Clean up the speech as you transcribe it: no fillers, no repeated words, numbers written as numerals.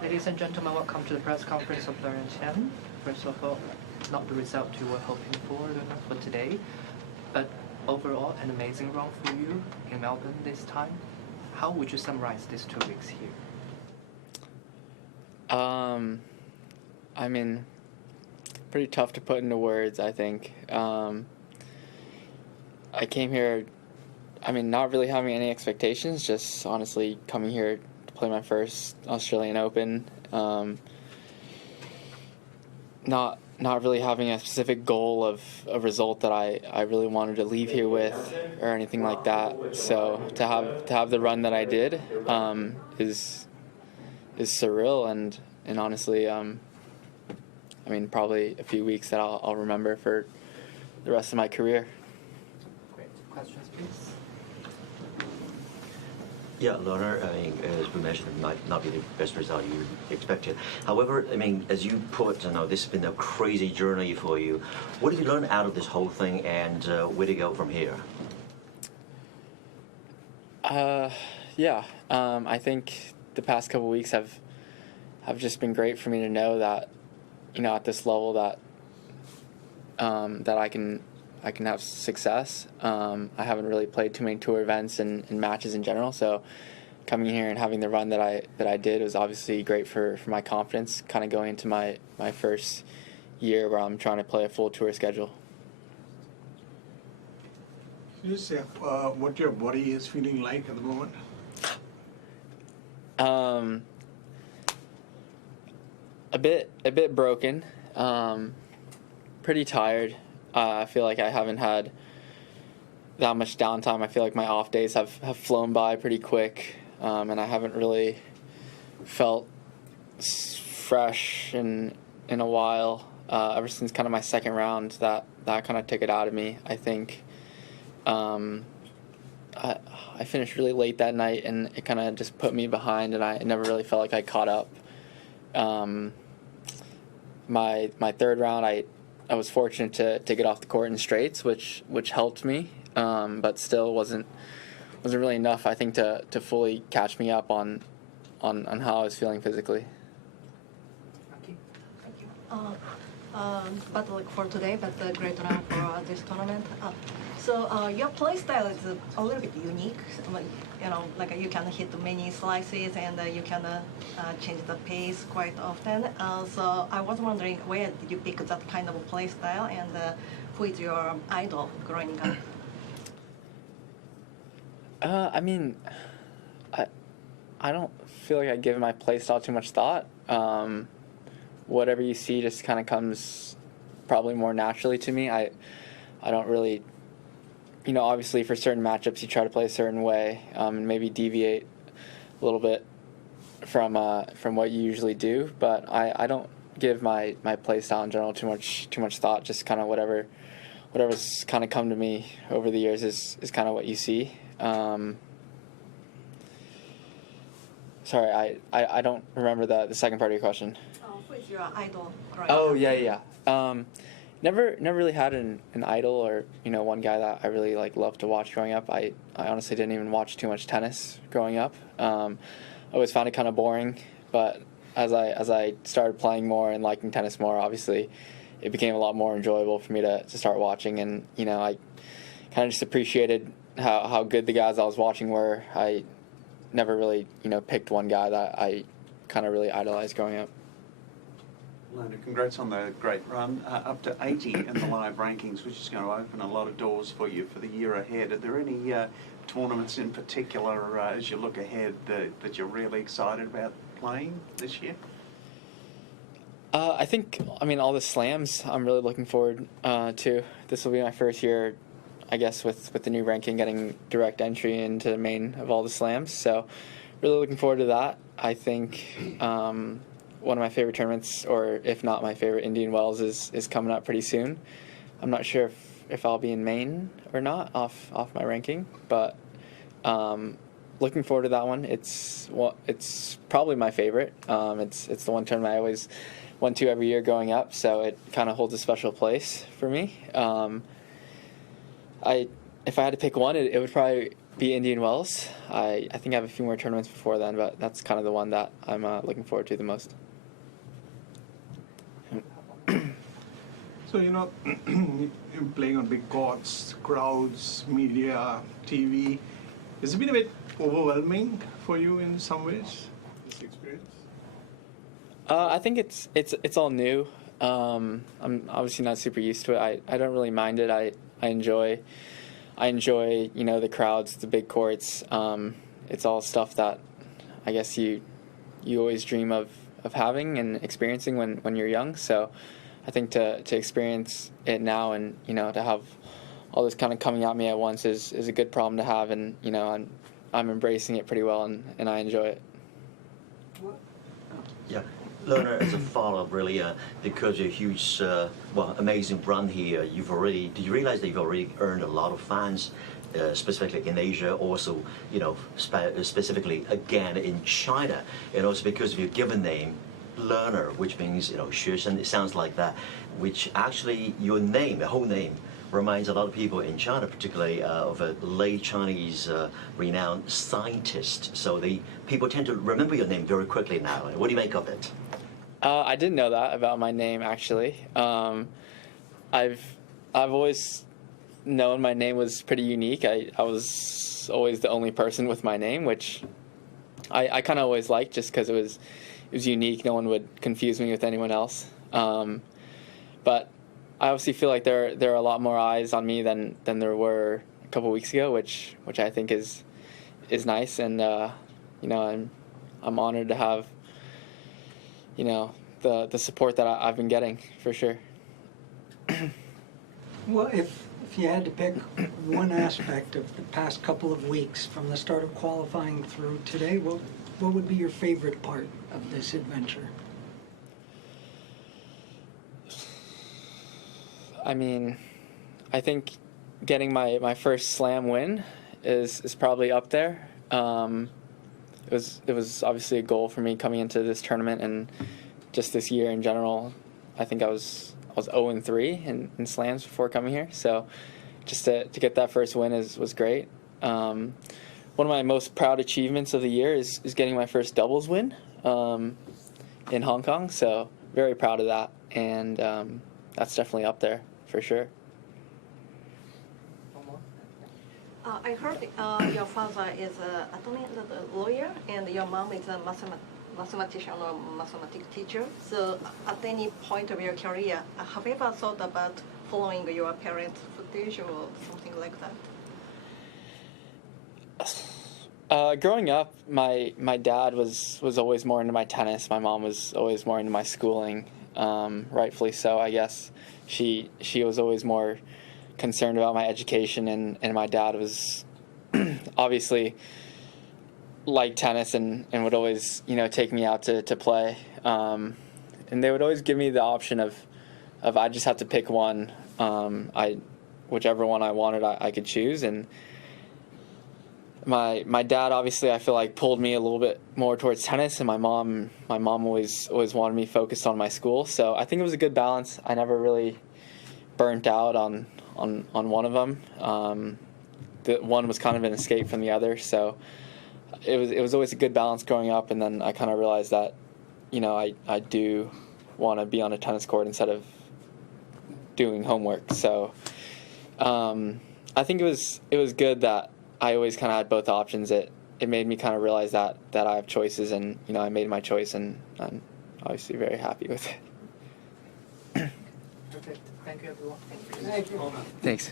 Ladies and gentlemen, welcome to the press conference of Lorenzo Tien. First of all, not the result you were hoping for today, but overall an amazing run for you in Melbourne this time. How would you summarize these 2 weeks here? I mean, pretty tough to put into words, I think. I came here, not really having any expectations, just honestly coming here to play my first Australian Open. Not really having a specific goal of a result that I really wanted to leave here with or anything like that. So to have the run that I did is surreal and honestly, probably a few weeks that I'll remember for the rest of my career. Great. Questions, please? Yeah, Loner, as we mentioned, it might not be the best result you expected. However, as you put, this has been a crazy journey for you. What did you learn out of this whole thing, and where to go from here? I think the past couple weeks have just been great for me to know that, at this level that I can have success. I haven't really played too many tour events and matches in general, so coming here and having the run that I did was obviously great for my confidence, kind of going into my first year where I'm trying to play a full tour schedule. Can you say what your body is feeling like at the moment? A bit broken, pretty tired. I feel like I haven't had that much downtime. I feel like my off days have flown by pretty quick, and I haven't really felt fresh in a while. Ever since kind of my second round, that kind of took it out of me. I think I finished really late that night, and it kind of just put me behind, and I never really felt like I caught up. My third round, I was fortunate to get off the court in straights, which helped me, but still wasn't really enough, I think, to fully catch me up on how I was feeling physically. Thank you. But for today, but a great round for this tournament. So your play style is a little bit unique. You can hit many slices and you can change the pace quite often. So I was wondering, where did you pick that kind of play style, and who is your idol growing up? I don't feel like I give my play style too much thought. Whatever you see just kind of comes probably more naturally to me. I don't really, obviously for certain matchups you try to play a certain way, and maybe deviate a little bit from what you usually do. But I don't give my play style in general too much thought. Just kind of whatever's kind of come to me over the years is kind of what you see. Sorry, I don't remember the second part of your question. Who is your idol growing Oh, up? yeah. Never really had an idol or one guy that I really loved to watch growing up. I honestly didn't even watch too much tennis growing up. I always found it kind of boring, but as I started playing more and liking tennis more, obviously it became a lot more enjoyable for me to start watching, and I kind of just appreciated how good the guys I was watching were. I never really picked one guy that I kind of really idolized growing up. Lona, congrats on the great run, up to 80 in the live rankings, which is going to open a lot of doors for you for the year ahead. Are there any tournaments in particular as you look ahead that you're really excited about playing this year? I think, all the slams I'm really looking forward to. This will be my first year, I guess, with the new ranking, getting direct entry into the main of all the slams. So really looking forward to that. I think one of my favorite tournaments, or if not my favorite, Indian Wells is coming up pretty soon. I'm not sure if I'll be in Maine or not off my ranking, but looking forward to that one. It's probably my favorite. It's the one tournament I always went to every year growing up, so it kind of holds a special place for me. if I had to pick one, it would probably be Indian Wells. I think I have a few more tournaments before then, but that's kind of the one that I'm looking forward to the most. So, playing on big courts, crowds, media, TV, has it been a bit overwhelming for you in some ways, this experience? I think it's all new. I'm obviously not super used to it. I don't really mind it. I enjoy the crowds, the big courts. It's all stuff that I guess you always dream of having and experiencing when you're young. So I think to experience it now and to have all this kind of coming at me at once is a good problem to have, and I'm embracing it pretty well, and I enjoy it. Yeah. Lerner, as a follow-up, really, because you're a huge, amazing run here, do you realize that you've already earned a lot of fans, specifically in Asia, also, specifically again in China, and also because of your given name, Lerner, which means, Xueshen, it sounds like that, which actually your name, the whole name, reminds a lot of people in China, particularly of a late Chinese renowned scientist. So people tend to remember your name very quickly now. What do you make of it? I didn't know that about my name, actually. I've always known my name was pretty unique. I was always the only person with my name, which I kind of always liked, just because it was unique. No one would confuse me with anyone else. But I obviously feel like there are a lot more eyes on me than there were a couple weeks ago, which I think is nice, and I'm honored to have the support that I've been getting, for sure. Well, if you had to pick one aspect of the past couple of weeks from the start of qualifying through today, what would be your favorite part of this adventure? I mean, I think getting my first slam win is probably up there. It was obviously a goal for me coming into this tournament, and just this year in general. I think I was 0-3 in slams before coming here, so just to get that first win was great. One of my most proud achievements of the year is getting my first doubles win in Hong Kong, so very proud of that, and that's definitely up there for sure. I heard your father is a lawyer and your mom is a mathematician or mathematics teacher. So at any point of your career, have you ever thought about following your parents' footage or something like that? Growing up, my dad was always more into my tennis. My mom was always more into my schooling, rightfully so, I guess. She was always more concerned about my education, and my dad was obviously liked tennis and would always take me out to play, and they would always give me the option of I just have to pick one. Whichever one I wanted, I could choose, and my dad obviously I feel like pulled me a little bit more towards tennis, and my mom always wanted me focused on my school. So I think it was a good balance. I never really burnt out on one of them. The one was kind of an escape from the other, so it was always a good balance growing up. And then I kind of realized that I do want to be on a tennis court instead of doing homework. So I think it was good that I always kind of had both options. It made me kind of realize that I have choices, and I made my choice, and I'm obviously very happy with it. Perfect. Thank you, everyone. Thank you. Thanks.